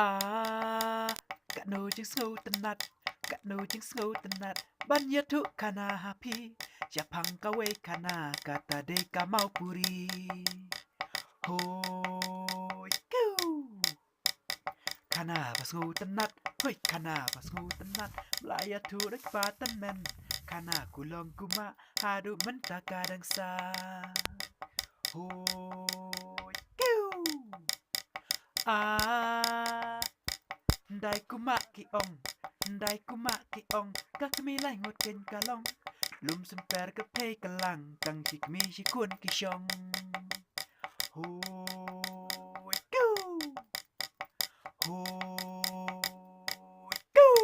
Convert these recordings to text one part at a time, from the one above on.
Ah, gak no jing snow tenat, gak no jing snow tenat. Banyak tu kana happy, Japang kawe kana kata deka mau puri. Hoi kau, kana pas ngau tenat, hoi kana pas ngau tenat. Melaya tu dek batan men, kana kulong kuma hadu mentah kadang sa. Hoi kau. Ndai kuma ki ong, ndai kuma ki ong, kak mi lai ngot ken kalong. Lum semper ke pei kelang, kang chik mi shi kun ki shong. Hoi kau, hoi kau.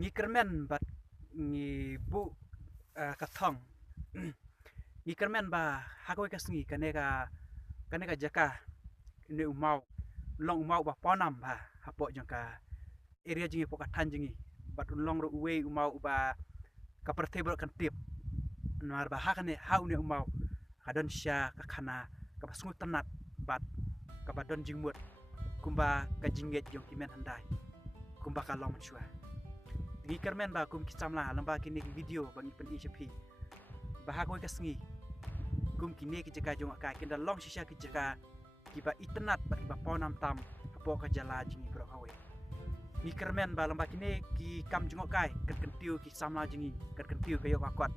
Ngi kermen bat ngi bu kathong ngi kermen ba hakoi kasngi kaneka jaka ne umau long umau ba ponam ba hapo jangka area jingi pokatan jingi bat long ro uwe umau ba kapertebel kan tip nar ba hakane haune umau kadon sya kakana kapasngu tanat bat kabadon jingmut kumba kajinget jong kimen handai kumba kalong menshua ngi kermen ba kum kicamla lamba kini video bangi pen HP bahagoi kasngi kum kini ki jaka jong ka kinda long shisha ki jaka kiba itnat ba kiba ponam tam apo ka jala jingi bro hawe ngi kermen ba lamba kini ki kam jong kai kentiu ki samla jingi kentiu kayo akwat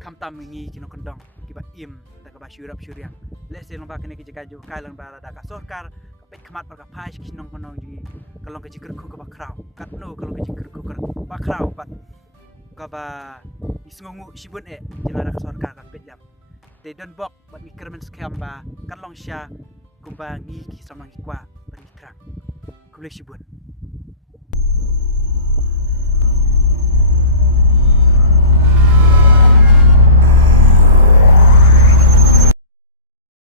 kam tam ngi kino kendong kiba im ta ka ba syurap syuriang lese lamba kini ki jaka jong kai lamba da ka sorkar kapet khamat par ka phaish kinong konong jingi kalong ka jikir ku ka ba kraw kat no kalong ka jikir ku ka ba kraw bat ka ba isngongu sibun jelara ka sorkar ka petjam te don bok bat mi kermen skam ba kalong sya kumba ngi ki samang kwa bari krang kulek sibun